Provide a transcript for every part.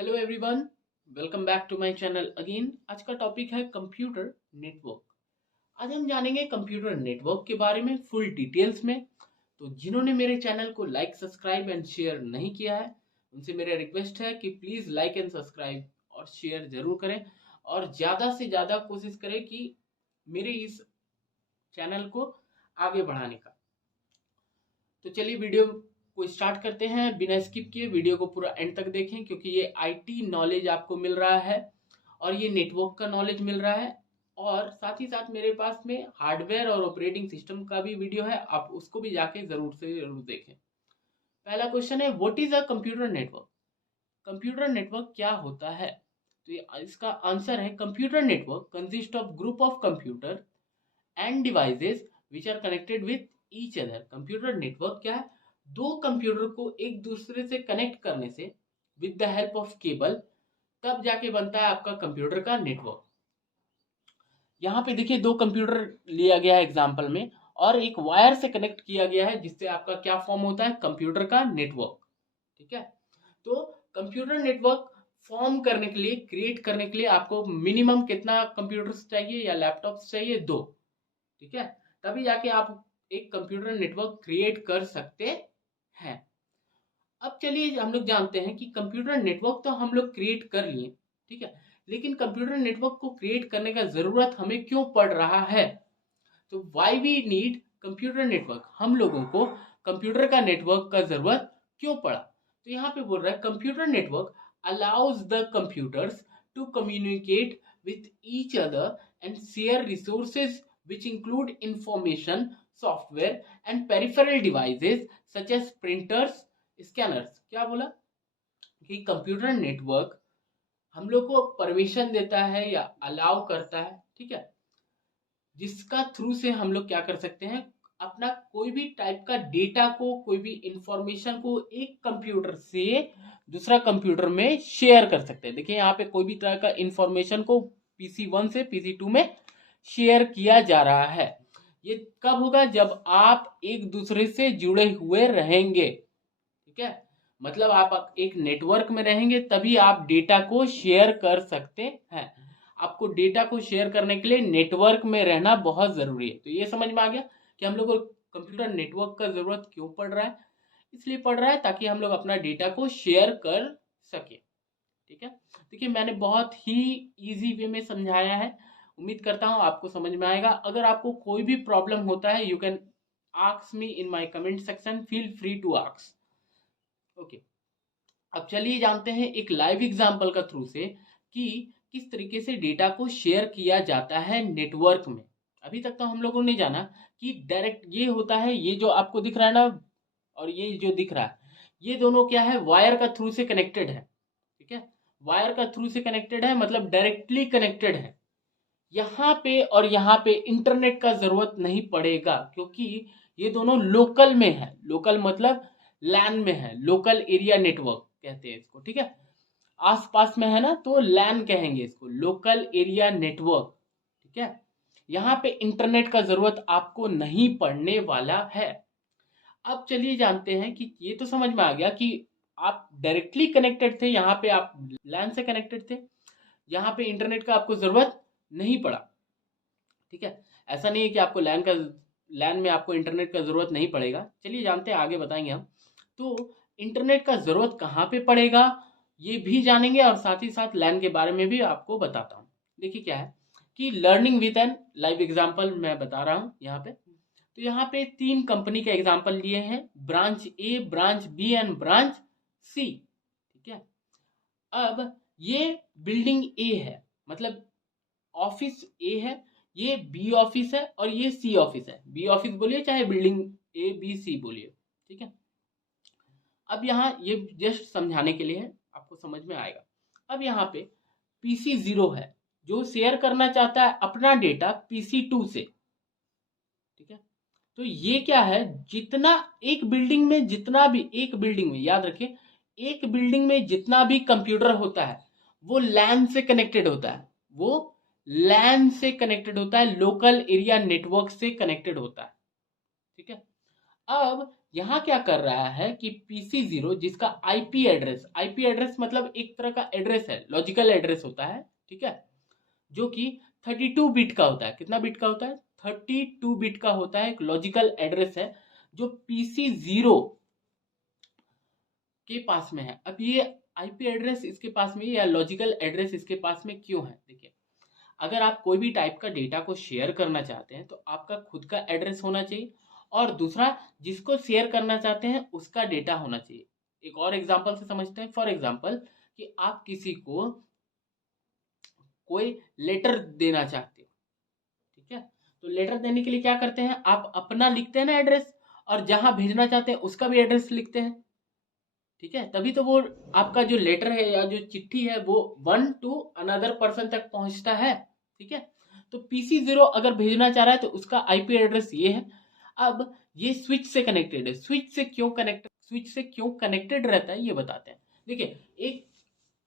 Hello everyone, welcome back to my channel again. आज का topic है कंप्यूटर नेटवर्क। आज हम जानेंगे कंप्यूटर नेटवर्क के बारे में फुल डिटेल्स में। तो जिन्होंने मेरे चैनल को लाइक सब्सक्राइब एंड शेयर नहीं किया है, उनसे मेरा रिक्वेस्ट है कि प्लीज़ लाइक एंड सब्सक्राइब और शेयर जरूर करें और ज़्यादा से ज़्यादा कोशिश करें कि मेरे इस चैनल को आगे बढ़ाने का। तो चलिए वीडियो को स्टार्ट करते हैं। बिना स्किप किए वीडियो को पूरा एंड तक देखें, क्योंकि ये आईटी नॉलेज आपको मिल रहा है और ये नेटवर्क का नॉलेज मिल रहा है। और साथ ही साथ मेरे पास में हार्डवेयर और ऑपरेटिंग सिस्टम का भी वीडियो है, आप उसको भी जाके जरूर से जरूर देखें। पहला क्वेश्चन है, what is a computer network? Computer network क्या होता है? तो इसका आंसर है, computer network consist of group of computer and devices which are connected with each other. Computer network क्या है? दो कंप्यूटर को एक दूसरे से कनेक्ट करने से with the help of cable, तब जाके बनता है आपका कंप्यूटर का नेटवर्क। यहाँ पे देखिए, दो कंप्यूटर लिया गया है एग्जाम्पल में और एक वायर से कनेक्ट किया गया है, जिससे आपका क्या फॉर्म होता है? कंप्यूटर का नेटवर्क। ठीक है, तो कंप्यूटर नेटवर्क फॉर्म करने के लिए, क्रिएट करने के लिए आपको मिनिमम कितना कंप्यूटर्स चाहिए या लैपटॉप्स चाहिए? दो। ठीक है, तभी जाके आप एक कंप्यूटर नेटवर्क क्रिएट कर सकते हैं। अब चलिए हम लोग जानते हैं कि कंप्यूटर नेटवर्क तो हम लोग क्रिएट कर लिए, ठीक है, लेकिन कंप्यूटर नेटवर्क को क्रिएट करने का जरूरत हमें क्यों पड़ रहा है? तो why we need computer network, हम लोगों को कंप्यूटर का नेटवर्क का जरूरत क्यों पड़ा? तो यहाँ पे बोल रहा है, computer network allows the computers to communicate with each other and share resources which include information, software and peripheral devices such as printers, scanners। क्या बोला कि कंप्यूटर नेटवर्क हम लोग को परमिशन देता है या अलाउ करता है, ठीक है, जिसका थ्रू से हम लोग क्या कर सकते हैं? अपना कोई भी टाइप का डेटा को, कोई भी इंफॉर्मेशन को एक कंप्यूटर से दूसरा कंप्यूटर में शेयर कर सकते हैं। देखिए यहाँ पे कोई भी तरह का इंफॉर्मेशन को PC1 से PC2 में शेयर किया जा रहा है। ये कब होगा? जब आप एक दूसरे से जुड़े हुए रहेंगे। ठीक है, मतलब आप एक नेटवर्क में रहेंगे तभी आप डेटा को शेयर कर सकते हैं। आपको डेटा को शेयर करने के लिए नेटवर्क में रहना बहुत जरूरी है। तो ये समझ में आ गया कि हम लोग को कंप्यूटर नेटवर्क का जरूरत क्यों पड़ रहा है। इसलिए पड़ रहा है ताकि हम लोग अपना डेटा को शेयर कर सके। ठीक है, देखिए मैंने बहुत ही इजी वे में समझाया है, उम्मीद करता हूं आपको समझ में आएगा। अगर आपको कोई भी प्रॉब्लम होता है, you can ask me in my comment section, feel free to ask. Okay, अब चलिए जानते हैं एक लाइव एग्जांपल का थ्रू से कि किस तरीके से डेटा को शेयर किया जाता है नेटवर्क में। अभी तक तो हम लोगों ने जाना कि डायरेक्ट ये होता है, ये जो आपको दिख रहा है ना और ये जो दिख रहा है, ये दोनों क्या है? वायर का थ्रू से कनेक्टेड है। ठीक है, वायर का थ्रू से कनेक्टेड है, मतलब डायरेक्टली कनेक्टेड है। यहाँ पे और यहाँ पे इंटरनेट का जरूरत नहीं पड़ेगा, क्योंकि ये दोनों लोकल में है। लोकल मतलब लैन में है, लोकल एरिया नेटवर्क कहते हैं इसको। ठीक है, आसपास में है ना, तो लैन कहेंगे इसको, लोकल एरिया नेटवर्क। ठीक है, यहाँ पे इंटरनेट का जरूरत आपको नहीं पड़ने वाला है। अब चलिए जानते हैं कि ये तो समझ में आ गया कि आप डायरेक्टली कनेक्टेड थे, यहाँ पे आप लैन से कनेक्टेड थे, यहाँ पे इंटरनेट का आपको जरूरत नहीं पड़ा। ठीक है, ऐसा नहीं है कि आपको लैन में आपको इंटरनेट का जरूरत नहीं पड़ेगा। चलिए जानते हैं, आगे बताएंगे हम। तो इंटरनेट का जरूरत कहाँ पे पड़ेगा ये भी जानेंगे, और साथ ही साथ लैन के बारे में भी आपको बताता हूँ। देखिए क्या है कि learning with an live example मैं बता रहा हूँ यहाँ पे। तो यहाँ पे तीन कंपनी के एग्जाम्पल लिए हैं, branch A, branch B and branch C. ठीक है, अब ये बिल्डिंग ए है, मतलब ऑफिस ए है, ये बी ऑफिस है और ये सी ऑफिस है। बी ऑफिस बोलिए चाहे बिल्डिंग ए बी सी बोलिए। ठीक है, अब यहाँ ये जस्ट समझाने के लिए है, आपको समझ में आएगा। अब यहाँ पे PC0 है जो शेयर करना चाहता है अपना डेटा PC2 से। ठीक है, तो ये क्या है, जितना एक बिल्डिंग में, जितना भी एक बिल्डिंग में, याद रखिए, एक बिल्डिंग में जितना भी कंप्यूटर होता है वो लैन से कनेक्टेड होता है, वो लैन से कनेक्टेड होता है, लोकल एरिया नेटवर्क से कनेक्टेड होता है। ठीक है, अब यहाँ क्या कर रहा है कि PC0 जिसका आईपी एड्रेस मतलब एक तरह का एड्रेस है, लॉजिकल एड्रेस होता है, ठीक है, जो कि 32 बिट का होता है। कितना बिट का होता है? 32 बिट का होता है, एक लॉजिकल एड्रेस है जो PC0 के पास में है। अब ये आईपी एड्रेस इसके पास में या लॉजिकल एड्रेस इसके पास में क्यों है? देखिए, अगर आप कोई भी टाइप का डेटा को शेयर करना चाहते हैं तो आपका खुद का एड्रेस होना चाहिए, और दूसरा जिसको शेयर करना चाहते हैं उसका डेटा होना चाहिए। एक और एग्जांपल से समझते हैं। फॉर एग्जांपल कि आप किसी को कोई लेटर देना चाहते हो, ठीक है, तो लेटर देने के लिए क्या करते हैं, आप अपना लिखते हैं ना एड्रेस, और जहां भेजना चाहते हैं उसका भी एड्रेस लिखते हैं, ठीक है, तभी तो वो आपका जो लेटर है या जो चिट्ठी है वो वन टू अनदर पर्सन तक पहुंचता है, ठीक है। तो PC0 अगर भेजना चाह रहा है तो उसका आईपी एड्रेस ये है। अब ये स्विच से कनेक्टेड है। स्विच से क्यों कनेक्टेड रहता है ये बताते हैं। देखिए,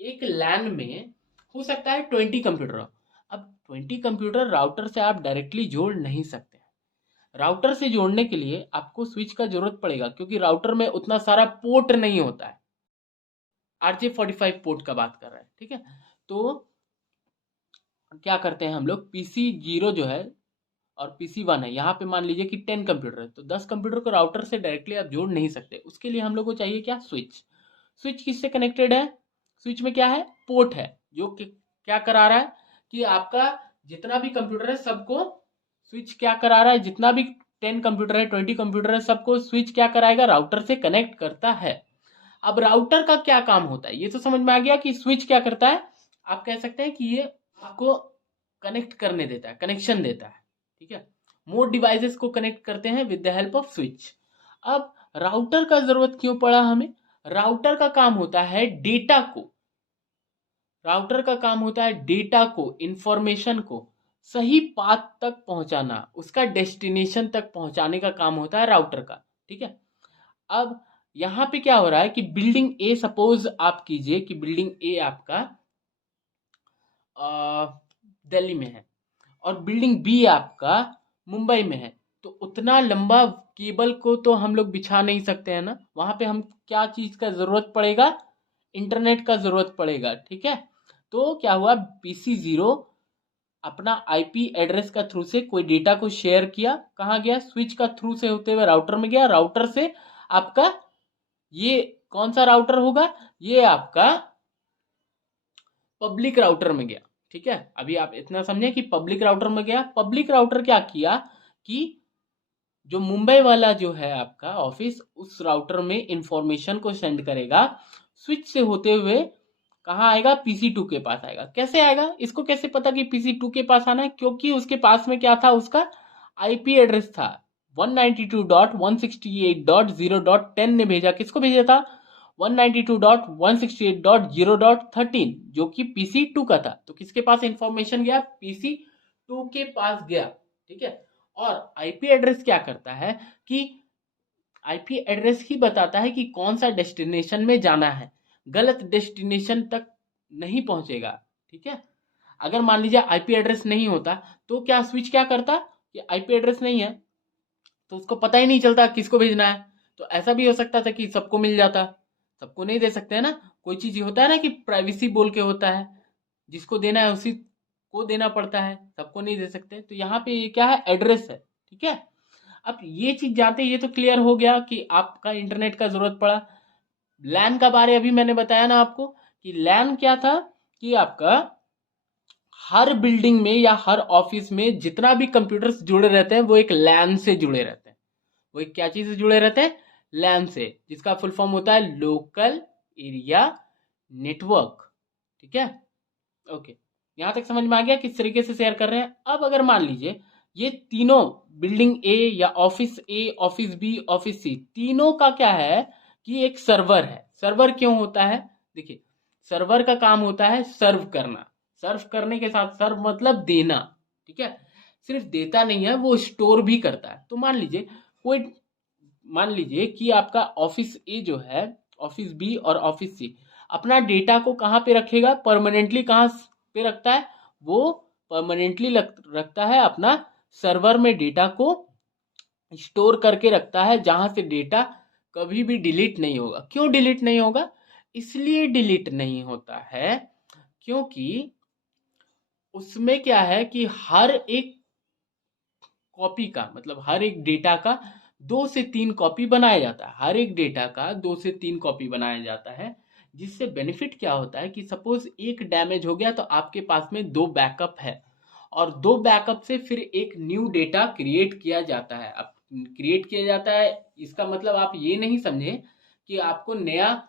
एक लैन में हो सकता है 20 कंप्यूटर। अब 20 कंप्यूटर राउटर से आप डायरेक्टली जोड़ नहीं सकते। राउटर से जोड़ने के लिए आपको स्विच का जरूरत पड़ेगा, क्योंकि राउटर में उतना सारा पोर्ट नहीं होता है। RJ45 पोर्ट का बात कर रहे हैं, ठीक है। तो क्या करते हैं हम लोग, PC0 जो है और PC1 है, यहाँ पे मान लीजिए कि 10 कंप्यूटर है, तो 10 कंप्यूटर को राउटर से डायरेक्टली आप जोड़ नहीं सकते। उसके लिए हम लोग को चाहिए क्या? स्विच। स्विच किससे कनेक्टेड है? स्विच में क्या है? पोर्ट है, जो क्या करा रहा है कि आपका जितना भी कंप्यूटर है सबको स्विच क्या करा रहा है, जितना भी 10 कंप्यूटर है, 20 कंप्यूटर है, सबको स्विच क्या कराएगा? राउटर से कनेक्ट करता है। अब राउटर का क्या काम होता है ये तो समझ में आ गया कि स्विच क्या करता है। आप कह सकते हैं कि ये आपको कनेक्ट करने देता है, कनेक्शन देता है, ठीक है। मोर डिवाइसेस को कनेक्ट करते हैं with the help off switch. अब राउटर का जरूरत क्यों पड़ा हमें? राउटर का काम होता है डेटा को, राउटर का काम होता है डेटा को, इंफॉर्मेशन को सही पाथ तक पहुंचाना, उसका डेस्टिनेशन तक पहुंचाने का काम होता है राउटर का, ठीक है। अब यहां पे क्या हो रहा है कि बिल्डिंग ए, सपोज आप कीजिए कि बिल्डिंग ए आपका दिल्ली में है और बिल्डिंग बी आपका मुंबई में है, तो उतना लंबा केबल को तो हम लोग बिछा नहीं सकते हैं ना। वहां पे हम क्या चीज का जरूरत पड़ेगा? इंटरनेट का जरूरत पड़ेगा, ठीक है। तो क्या हुआ, PC0 अपना आईपी एड्रेस का थ्रू से कोई डेटा को शेयर किया, कहाँ गया? स्विच का थ्रू से होते हुए राउटर में गया। राउटर से आपका ये कौन सा राउटर होगा? ये आपका पब्लिक राउटर में गया, ठीक है। अभी आप इतना समझे कि पब्लिक राउटर में गया। पब्लिक राउटर क्या किया कि जो मुंबई वाला जो है आपका ऑफिस, उस राउटर में इंफॉर्मेशन को सेंड करेगा, स्विच से होते हुए कहाँ आएगा? PC2 के पास आएगा। कैसे आएगा? इसको कैसे पता कि PC2 के पास आना है? क्योंकि उसके पास में क्या था? उसका आईपी एड्रेस था 192.168.0.10 ने भेजा। किसको भेजा था? 192.168.0.13, जो कि PC2 का था। तो किसके पास इंफॉर्मेशन गया? PC2 के पास गया, ठीक है। और आईपी एड्रेस क्या करता है कि आईपी एड्रेस ही बताता है कि कौन सा डेस्टिनेशन में जाना है, गलत डेस्टिनेशन तक नहीं पहुंचेगा, ठीक है। अगर मान लीजिए आईपी एड्रेस नहीं होता तो क्या स्विच क्या करता कि आईपी एड्रेस नहीं है तो उसको पता ही नहीं चलता किसको भेजना है। तो ऐसा भी हो सकता था कि सबको मिल जाता। सबको नहीं दे सकते है ना, कोई चीज होता है ना कि प्राइवेसी बोल के होता है, जिसको देना है उसी को देना पड़ता है, सबको नहीं दे सकते। तो यहाँ पे ये क्या है? एड्रेस है, ठीक है। अब ये चीज जानते ये तो क्लियर हो गया कि आपका इंटरनेट का जरूरत पड़ा। लैन का बारे अभी मैंने बताया ना आपको कि लैन क्या था कि आपका हर बिल्डिंग में या हर ऑफिस में जितना भी कंप्यूटर्स जुड़े रहते हैं वो एक लैन से जुड़े रहते हैं। वो एक क्या चीज से जुड़े रहते हैं? लैन से, जिसका फुल फॉर्म होता है लोकल एरिया नेटवर्क, ठीक है। ओके, यहां तक समझ में आ गया किस तरीके से शेयर कर रहे हैं। अब अगर मान लीजिए ये तीनों बिल्डिंग ए या ऑफिस ए, ऑफिस बी, ऑफिस सी, तीनों का क्या है कि एक सर्वर है। सर्वर क्यों होता है? देखिए, सर्वर का काम होता है सर्व करना। सर्व करने के साथ सर्व मतलब देना, ठीक है। सिर्फ देता नहीं है, वो स्टोर भी करता है। तो मान लीजिए कि आपका ऑफिस ए जो है, ऑफिस बी और ऑफिस सी अपना डेटा को कहाँ पे रखेगा? परमानेंटली कहाँ पे रखता है? वो परमानेंटली रखता है अपना सर्वर में डेटा को स्टोर करके रखता है, जहां से डेटा कभी भी डिलीट नहीं होगा। क्यों डिलीट नहीं होगा? इसलिए डिलीट नहीं होता है क्योंकि उसमें क्या है कि हर एक कॉपी का मतलब हर एक डेटा का 2 से 3 कॉपी बनाया जाता है। हर एक डेटा का 2 से 3 कॉपी बनाया जाता है, जिससे बेनिफिट क्या होता है कि सपोज एक डैमेज हो गया तो आपके पास में 2 बैकअप है, और 2 बैकअप से फिर एक न्यू डेटा क्रिएट किया जाता है। अब क्रिएट किया जाता है, इसका मतलब आप ये नहीं समझे कि आपको नया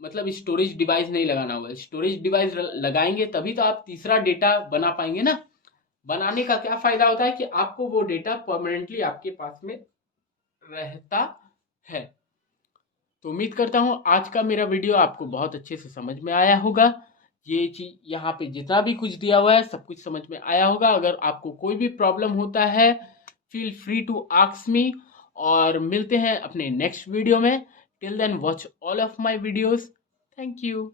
मतलब स्टोरेज डिवाइस नहीं लगाना होगा। स्टोरेज डिवाइस लगाएंगे तभी तो आप तीसरा डेटा बना पाएंगे ना। बनाने का क्या फायदा होता है कि आपको वो डेटा परमानेंटली आपके पास में रहता है। तो उम्मीद करता हूँ आज का मेरा वीडियो आपको बहुत अच्छे से समझ में आया होगा। ये चीज यहाँ पे जितना भी कुछ दिया हुआ है सब कुछ समझ में आया होगा। अगर आपको कोई भी प्रॉब्लम होता है, feel free to ask me. और मिलते हैं अपने नेक्स्ट वीडियो में। Till then watch all of my videos. Thank you.